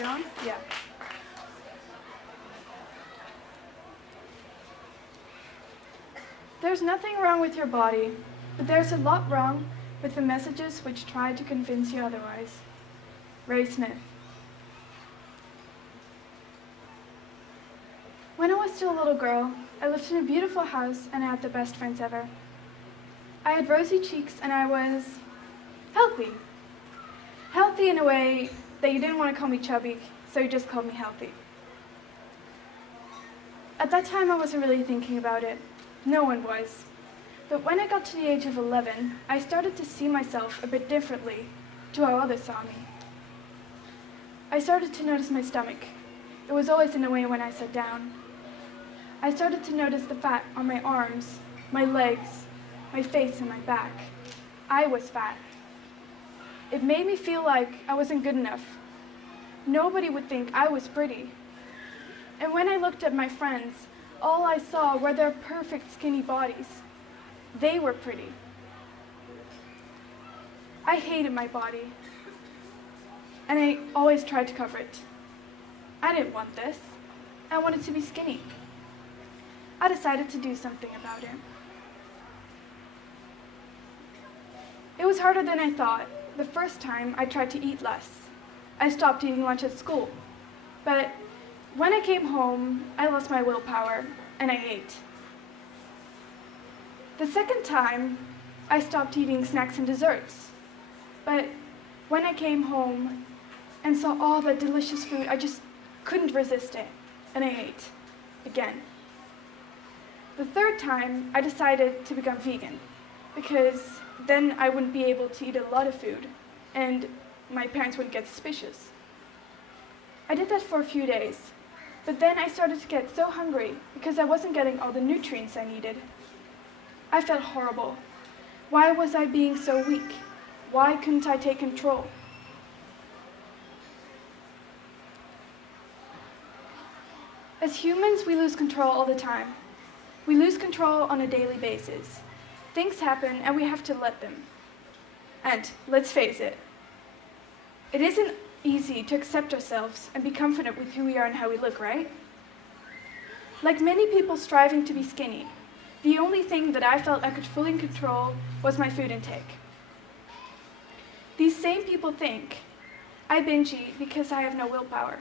it on? Yeah. There's nothing wrong with your body, but there's a lot wrong with the messages which try to convince you otherwise. Ray Smith. When I was still a little girl, I lived in a beautiful house and I had the best friends ever. I had rosy cheeks and I was healthy. Healthy in a way that you didn't want to call me chubby, so you just called me healthy. At that time, I wasn't really thinking about it. No one was. But when I got to the age of 11, I started to see myself a bit differently to how others saw me. I started to notice my stomach. It was always in a way when I sat down. I started to notice the fat on my arms, my legs, my face, and my back. I was fat. It made me feel like I wasn't good enough. Nobody would think I was pretty. And when I looked at my friends, all I saw were their perfect skinny bodies. They were pretty. I hated my body, and I always tried to cover it. I didn't want this. I wanted to be skinny. I decided to do something about it. It was harder than I thought. The first time, I tried to eat less. I stopped eating lunch at school. But when I came home, I lost my willpower, and I ate. The second time, I stopped eating snacks and desserts. But when I came home and saw all that delicious food, I just couldn't resist it, and I ate again. The third time, I decided to become vegan, because then I wouldn't be able to eat a lot of food, and my parents wouldn't get suspicious. I did that for a few days, but then I started to get so hungry because I wasn't getting all the nutrients I needed. I felt horrible. Why was I being so weak? Why couldn't I take control? As humans, we lose control all the time. We lose control on a daily basis. Things happen and we have to let them. And let's face it, it isn't easy to accept ourselves and be confident with who we are and how we look, right? Like many people striving to be skinny, the only thing that I felt I could fully control was my food intake. These same people think I binge eat because I have no willpower.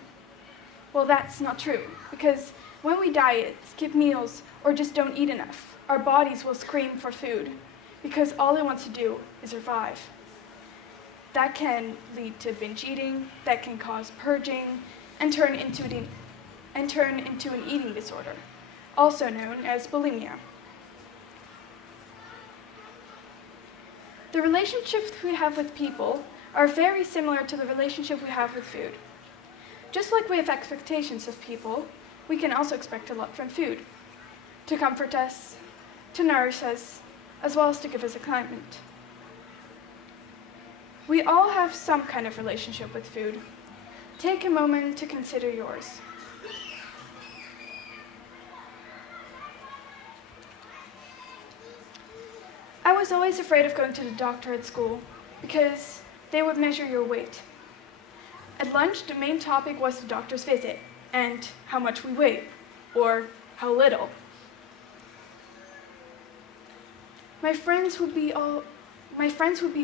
Well, that's not true, because when we diet, skip meals, or just don't eat enough, our bodies will scream for food, because all they want to do is survive. That can lead to binge eating, that can cause purging, and turn into an eating disorder, also known as bulimia. The relationships we have with people are very similar to the relationship we have with food. Just like we have expectations of people, we can also expect a lot from food, to comfort us, to nourish us, as well as to give us excitement. We all have some kind of relationship with food. Take a moment to consider yours. I was always afraid of going to the doctor at school because they would measure your weight. At lunch, the main topic was the doctor's visit and how much we weigh, or how little. My friends would be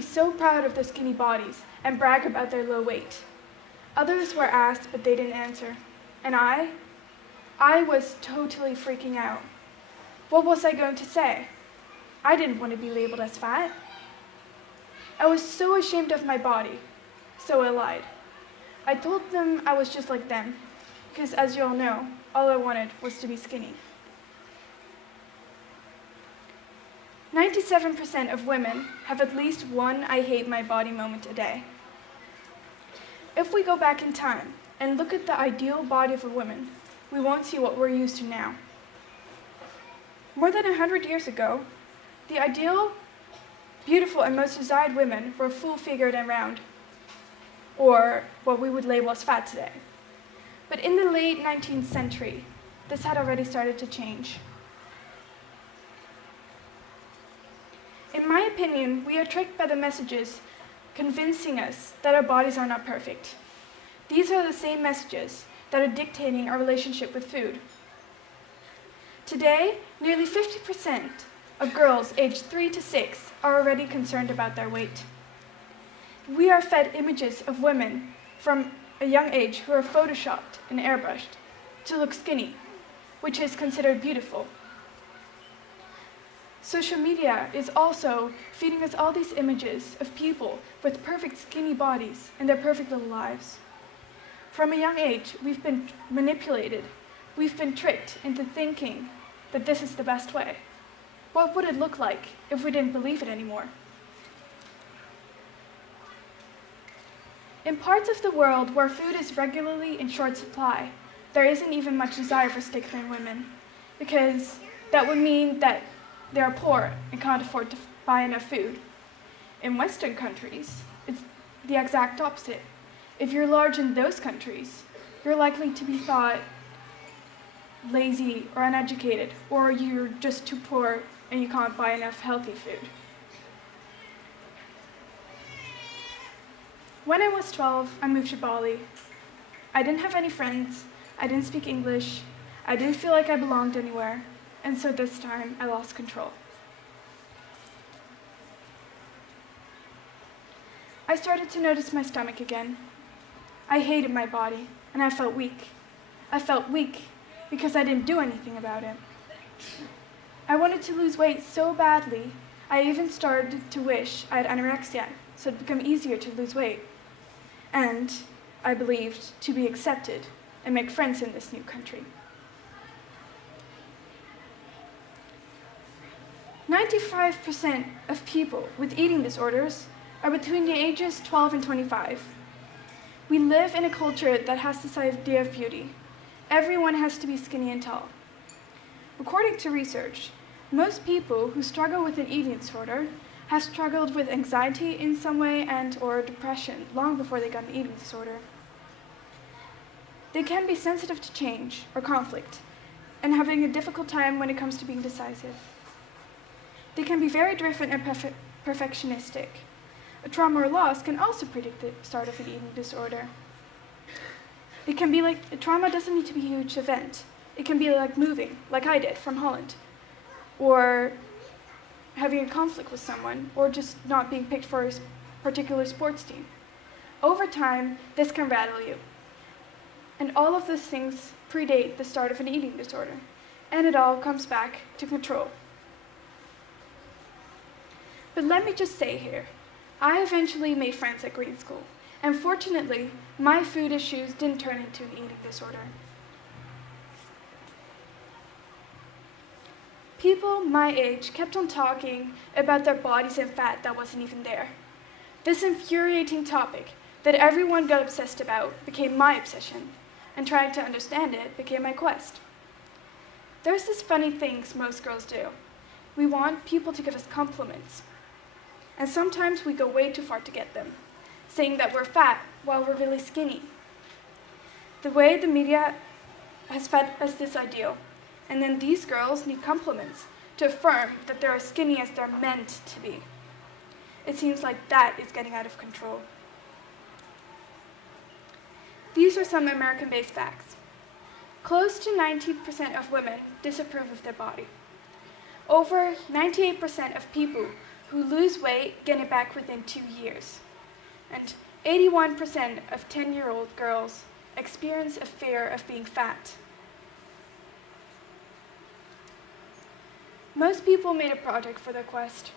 so proud of their skinny bodies and brag about their low weight. Others were asked, but they didn't answer. And I was totally freaking out. What was I going to say? I didn't want to be labeled as fat. I was so ashamed of my body, so I lied. I told them I was just like them, because as you all know, all I wanted was to be skinny. 97% of women have at least one I hate my body moment a day. If we go back in time and look at the ideal body of a woman, we won't see what we're used to now. More than 100 years ago, the ideal, beautiful, and most desired women were full-figured and round, or what we would label as fat today. But in the late 19th century, this had already started to change. In my opinion, we are tricked by the messages convincing us that our bodies are not perfect. These are the same messages that are dictating our relationship with food. Today, nearly 50% of girls aged 3 to 6 are already concerned about their weight. We are fed images of women from a young age who are photoshopped and airbrushed to look skinny, which is considered beautiful. Social media is also feeding us all these images of people with perfect skinny bodies and their perfect little lives. From a young age, we've been manipulated. We've been tricked into thinking that this is the best way. What would it look like if we didn't believe it anymore? In parts of the world where food is regularly in short supply, there isn't even much desire for stick-thin women, because that would mean that they are poor and can't afford to buy enough food. In Western countries, it's the exact opposite. If you're large in those countries, you're likely to be thought lazy or uneducated, or you're just too poor and you can't buy enough healthy food. When I was 12, I moved to Bali. I didn't have any friends, I didn't speak English, I didn't feel like I belonged anywhere, and so this time I lost control. I started to notice my stomach again. I hated my body, and I felt weak. I felt weak because I didn't do anything about it. I wanted to lose weight so badly, I even started to wish I had anorexia, so it'd become easier to lose weight. And, I believed, to be accepted and make friends in this new country. 95% of people with eating disorders are between the ages 12 and 25. We live in a culture that has this idea of beauty. Everyone has to be skinny and tall. According to research, most people who struggle with an eating disorder have struggled with anxiety in some way and/or depression long before they got an eating disorder. They can be sensitive to change or conflict and having a difficult time when it comes to being decisive. They can be very driven and perfectionistic. A trauma or loss can also predict the start of an eating disorder. It can be like, a trauma doesn't need to be a huge event. It can be like moving, like I did from Holland, or having a conflict with someone, or just not being picked for a particular sports team. Over time, this can rattle you. And all of those things predate the start of an eating disorder, and it all comes back to control. But let me just say here, I eventually made friends at grade school, and fortunately, my food issues didn't turn into an eating disorder. People my age kept on talking about their bodies and fat that wasn't even there. This infuriating topic that everyone got obsessed about became my obsession, and trying to understand it became my quest. There's this funny thing most girls do. We want people to give us compliments. And sometimes we go way too far to get them, saying that we're fat while we're really skinny. The way the media has fed us this ideal, and then these girls need compliments to affirm that they're as skinny as they're meant to be. It seems like that is getting out of control. These are some American-based facts. Close to 90% of women disapprove of their body. Over 98% of people who lose weight get it back within 2 years. And 81% of 10-year-old girls experience a fear of being fat. Most people made a project for their quest,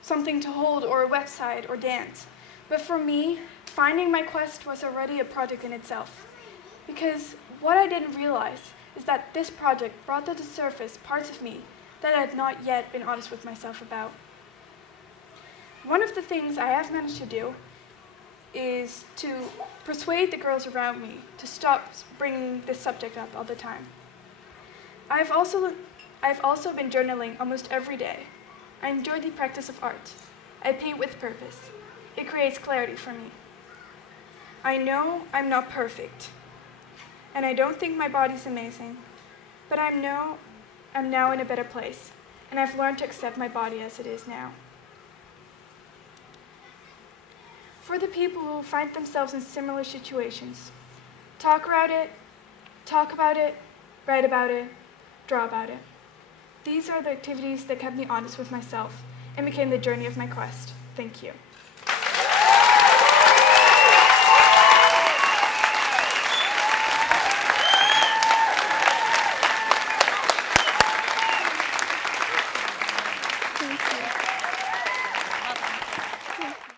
something to hold or a website or dance. But for me, finding my quest was already a project in itself. Because what I didn't realize is that this project brought to the surface parts of me that I had not yet been honest with myself about. One of the things I have managed to do is to persuade the girls around me to stop bringing this subject up all the time. I've also been journaling almost every day. I enjoy the practice of art. I paint with purpose. It creates clarity for me. I know I'm not perfect, and I don't think my body's amazing, but I'm now in a better place, and I've learned to accept my body as it is now. for the people who find themselves in similar situations. Talk about it, write about it, draw about it. These are the activities that kept me honest with myself and became the journey of my quest. Thank you. Thank you.